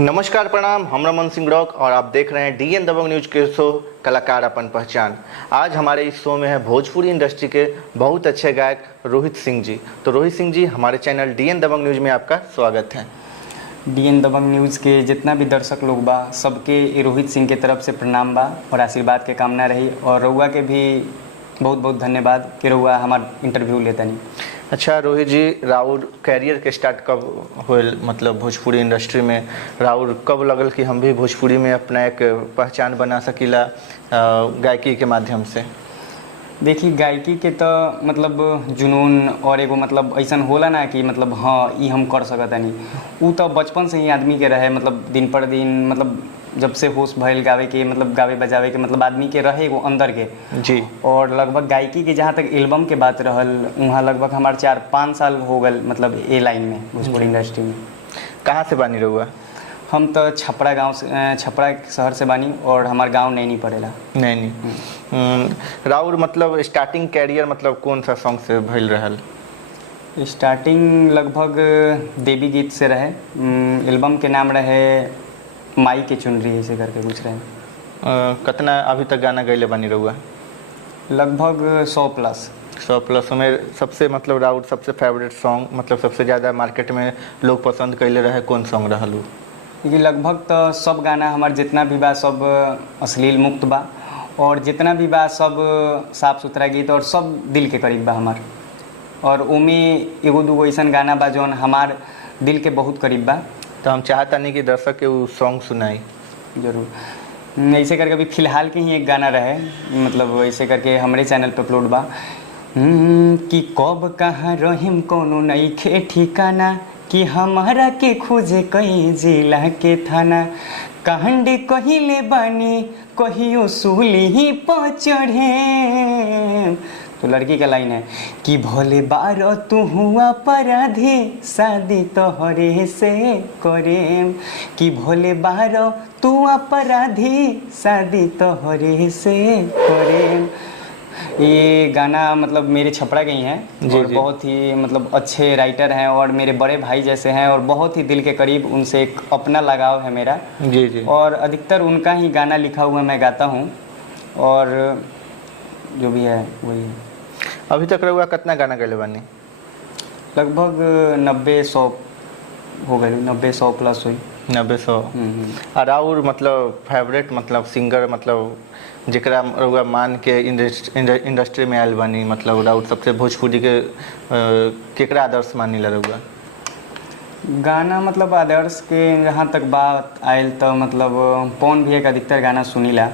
नमस्कार प्रणाम, हम रमन सिंह रॉक और आप देख रहे हैं डीएन दबंग न्यूज के शो कलाकार अपन पहचान। आज हमारे इस शो में है भोजपुरी इंडस्ट्री के बहुत अच्छे गायक रोहित सिंह जी। तो रोहित सिंह जी, हमारे चैनल डीएन दबंग न्यूज में आपका स्वागत है। डीएन दबंग न्यूज़ के जितना भी दर्शक लोग बा सबके रोहित सिंह के तरफ से प्रणाम बा और आशीर्वाद के कामना रही। और रउआ के भी बहुत बहुत धन्यवाद कि रउआ हमार इंटरव्यू लेता नहीं। अच्छा रोहित जी, राउर कैरियर के स्टार्ट कब होल, मतलब भोजपुरी इंडस्ट्री में राउर कब लगल कि हम भी भोजपुरी में अपना एक पहचान बना सकीला गायकी के माध्यम से? देखी, गायकी के तो मतलब जुनून और एगो मतलब ऐसा होला ना कि मतलब हाँ ये हम कर सकतानी, उ तो बचपन से ही आदमी के रहे। मतलब दिन पर दिन मतलब जब से होश भइल गावे के, मतलब गावे बजावे के, मतलब आदमी के रहे एगो अंदर के जी। और लगभग गायकी के जहाँ तक एल्बम के बात रहल, वहाँ लगभग हमारे 4-5 साल हो गल मतलब ए लाइन में भोजपुरी इंडस्ट्री में। कहाँ से बानी रहुआ? हम तो छपरा गांव से, छपरा शहर से बानी और हमार गांव नैनी पड़ेला। नहीं। राउर मतलब स्टार्टिंग कैरियर मतलब कौन सा सॉन्ग से भइल रहल? स्टार्टिंग लगभग देवी गीत से रहे। एल्बम के नाम रहे माई के चुनरी, ऐसे करके कुछ रहे। कितना अभी तक गाना गैले बानी रहुआ? लगभग 100+। 100+ में सबसे मतलब राउर सबसे फेवरेट सॉन्ग, मतलब सबसे ज़्यादा मार्केट में लोग पसंद कैले रहे कौन सॉन्ग रहल? क्योंकि लगभग तो सब गाना हमार जितना भी बा सब अश्लील मुक्त बा और जितना भी बा सब साफ़ सुथरा गीत और सब दिल के करीब बा हमार। और उमे एगो दूगो ऐसा गाना बा जौन हमार दिल के बहुत करीब बा। तो हम चाहता नहीं कि दर्शक के वो सॉन्ग सुनाई। जरूर। ऐसे करके अभी फ़िलहाल के ही एक गाना रहे, मतलब ऐसे करके हमारे चैनल पे अपलोड बा कि कब कहाँ रहिम कोनो नइखे ठिकाना, कि हमारा के खोजे कई जिला के थाना, कहंडे कहिले बानी कहियो सूली ही पचढ़े। तो लड़की का लाइन है कि भोले बारो तू हुआ अपराधी, शादी तोहरे से करेम, कि भोले बारो तू अपराधी, शादी तोहरे से करेम। ये गाना मतलब मेरे छपरा के ही हैं और बहुत ही मतलब अच्छे राइटर हैं और मेरे बड़े भाई जैसे हैं और बहुत ही दिल के करीब, उनसे एक अपना लगाव है मेरा। जी। और अधिकतर उनका ही गाना लिखा हुआ मैं गाता हूँ और जो भी है वही है। अभी तक रहुआ कितना गाना गैले बानी? लगभग 90-100 हो गए, 90-100+ हुई। 90-100। और राउर मतलब फेवरेट मतलब सिंगर, मतलब जरा रहुआ मान के इंडस्ट्री में आयल बानी, मतलब राउर सबसे भोजपुरी के केकरा आदर्श मानी ला रहुआ? गाना मतलब आदर्श के जहाँ तक बात आयल तो मतलब पवन भी एक अधिकतर गाना सुनीला,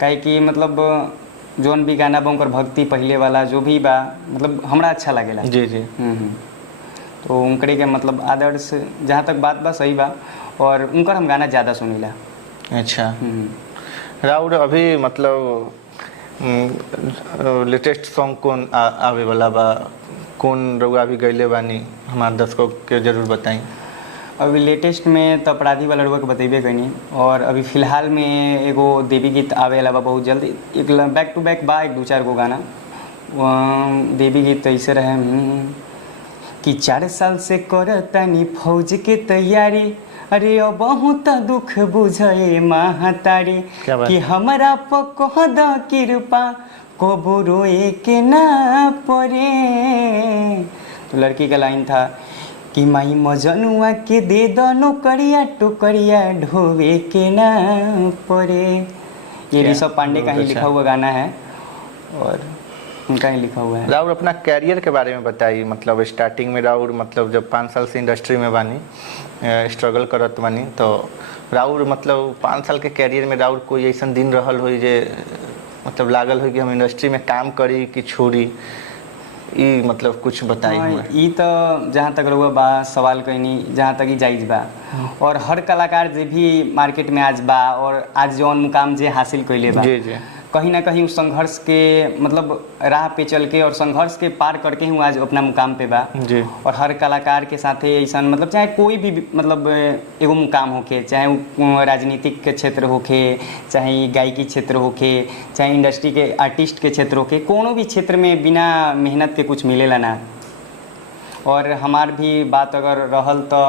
काहे कि मतलब जोन भी गाना बा उनकर भक्ति पहले वाला जो भी बा मतलब हमरा अच्छा लगेला। जी। तो उनकरे के मतलब आदर्श जहाँ तक बात बा सही बा और उनकर हम गाना ज़्यादा सुनीला। अच्छा। राउर अभी मतलब लेटेस्ट सॉन्ग कौन आवे वाला बा, कौन रउआ अभी गैले बानी, हमारे दर्शकों के जरूर बताई। अभी लेटेस्ट में तो अपराधी वाला रउआ के बतेबे कनी और अभी फ़िलहाल में एगो देवी गीत आवे वाला बा बहुत जल्द। एक बैक टू बैक बा, एक 2-4 गो गाना। देवी गीत ऐसे रहे कि 4 साल से करतानी फौज के तैयारी, अरे अब बहुत दुख बुझे महतारी, कि हमारा पकह द कृपा कबो रोए के ना पड़े। तो लड़की का लाइन था कि माई मजनुआ के दे दो नौकरिया टोकरिया ढोवे के ना पड़े। ये ऋषभ पांडे का ही लिखा हुआ गाना है और उनका ही लिखा हुआ है। राउर अपना कैरियर के बारे में बताइए, मतलब स्टार्टिंग में राउर मतलब जब 5 साल से इंडस्ट्री में बानी, स्ट्रगल करत बानी, तो राउर मतलब 5 साल के कैरियर में राउर कोई ऐसा दिन रहल हो जे मतलब लागल हो कि हम इंडस्ट्री में काम करी कि छोड़ी, ये मतलब कुछ बताइए। ये तो जहाँ तक रहुआ बा सवाल कहीं जहाँ तक ही जायज़ बा और हर कलाकार जे भी मार्केट में आज बा और आज जौन मुकाम जे हासिल कैले बा, जी। कहीं ना कहीं उस संघर्ष के मतलब राह पे चल के और संघर्ष के पार करके ही आज अपना मुकाम पे बा। जी। और हर कलाकार के साथ ऐसा मतलब चाहे कोई भी मतलब एगो मुकाम होके, चाहे वो राजनीतिक के क्षेत्र होके, चाहे गायकी क्षेत्र होके, चाहे इंडस्ट्री के आर्टिस्ट के क्षेत्र होके, कोनो भी क्षेत्र में बिना मेहनत के कुछ मिलेला ना। और हमार भी बात अगर रहल तो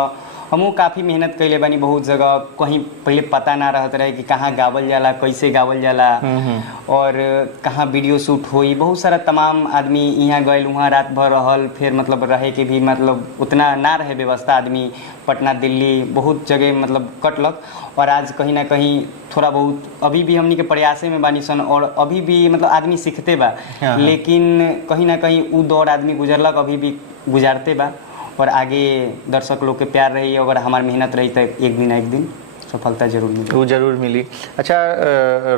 हमहू काफ़ी मेहनत कैले बानी बहुत जगह, कहीं पहले पता ना रहत रहे कि कहाँ गावल जाला, कैसे गावल जाला और कहाँ वीडियो शूट होई। बहुत सारा तमाम आदमी यहाँ गए, वहाँ रात भर रहल, फिर मतलब रहे के भी मतलब उतना ना रहे व्यवस्था, आदमी पटना दिल्ली बहुत जगह मतलब कटलक। और आज कहीं ना कहीं थोड़ा बहुत अभी भी हमनी के प्रयासे में बानी सन और अभी भी मतलब आदमी सीखते बा, लेकिन कहीं ना कहीं उ दौर आदमी गुजरलक, अभी भी गुजारते बा और आगे दर्शक लोग के प्यार रही, अगर हमार मेहनत रही तो एक दिन ना एक दिन सफलता जरूर मिली। वो जरूर मिली। अच्छा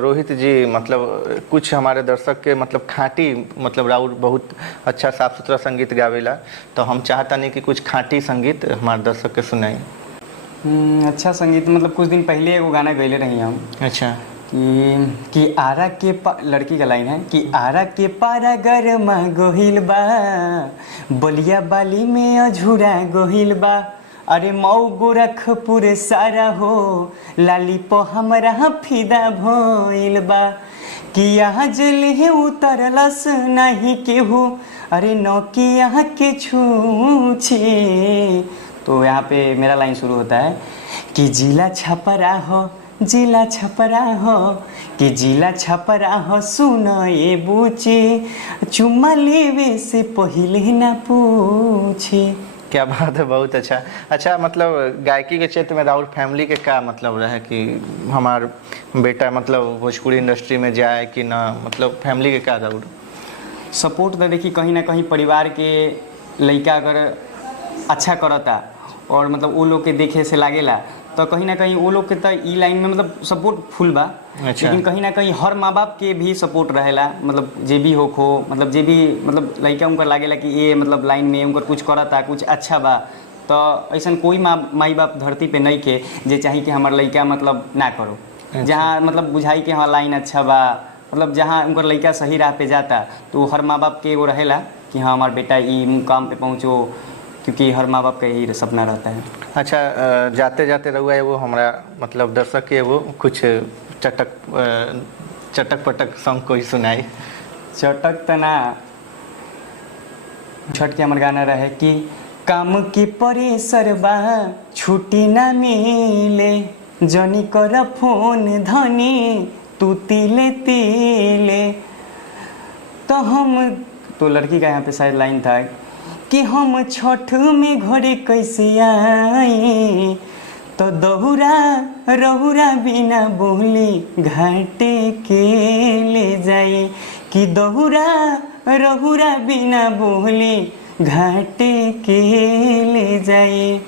रोहित जी, मतलब कुछ हमारे दर्शक के मतलब खाँटी मतलब राउर बहुत अच्छा साफ सुथरा संगीत गावेला, तो हम चाहता नहीं कि कुछ खाँटी संगीत हमारे दर्शक के सुनाई। अच्छा संगीत मतलब कुछ दिन पहले एगो गाना गैले रही हम। अच्छा। कि आरा के लड़की का लाइन है कि आरा के पारा गरमा गोहिल बा, बलिया बाली में अझूरा गोहिल बा, अरे मऊ गोरखपुर सारा हो, लाली पो हमरा फिदा भइल बा, कि यहाँ जल है उतरलस नहीं केहू, अरे नौकिया के छूछे। तो यहाँ पे मेरा लाइन शुरू होता है कि जिला छपरा हो, जिला छपरा हो, कि जिला छपरा हो, सुनो ये बूची, चुम्मा लेवे से पहले ना पूछे। क्या बात है, बहुत अच्छा। अच्छा मतलब गायकी के क्षेत्र में राउर फैमिली के क्या मतलब रहे कि हमार बेटा मतलब भोजपुरी इंडस्ट्री में जाए कि ना, मतलब फैमिली के क्या राउर सपोर्ट? तो देखिए कहीं ना कहीं परिवार के लड़का अगर अच्छा करता और मतलब वो लोग के देखे से लागेला तो कहीं ना कहीं वो लोग के तो ई लाइन में मतलब सपोर्ट फुल बा। अच्छा। लेकिन कहीं ना कहीं हर माँ बाप के भी सपोर्ट रहेला, मतलब जे भी हो मतलब जे भी मतलब लड़का उनका लागेला कि ये मतलब लाइन में उनका कुछ करता कुछ अच्छा बा, तो ऐसा कोई माई बाप धरती पे नहीं के जे चाही कि हमार लड़का मतलब ना करो। अच्छा। जहाँ मतलब बुझाई के हाँ लाइन अच्छा बा, मतलब जहाँ उनका लड़का सही राह पे जाता तो हर माँ बाप के वो रहेला कि हाँ हमार बेटा ई मुकाम पे पहुँचो, क्योंकि हर माँ बाप का यही सपना रहता है। अच्छा जाते जाते रहुआ वो हमारा मतलब दर्शक के वो कुछ चटक पटक सॉन्ग कोई सुनाई। चटक तना छठ के हमार गाना रहे कि काम की परेसर बा छुट्टी ना मिले, जनी कर फोन धनी तू तिले तिले, तो हम तो लड़की का यहाँ पे शायद लाइन था कि हम छठ में घरे कैसे आए, तो दहुरा रहुरा बिना बोली घाटे के ले जाए, कि दहुरा रहुरा बिना बोली घाटे के ले जाए।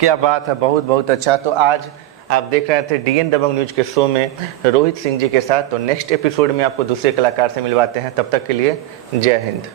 क्या बात है, बहुत बहुत अच्छा। तो आज आप देख रहे थे DN दबंग न्यूज के शो में रोहित सिंह जी के साथ। तो नेक्स्ट एपिसोड में आपको दूसरे कलाकार से मिलवाते हैं, तब तक के लिए जय हिंद।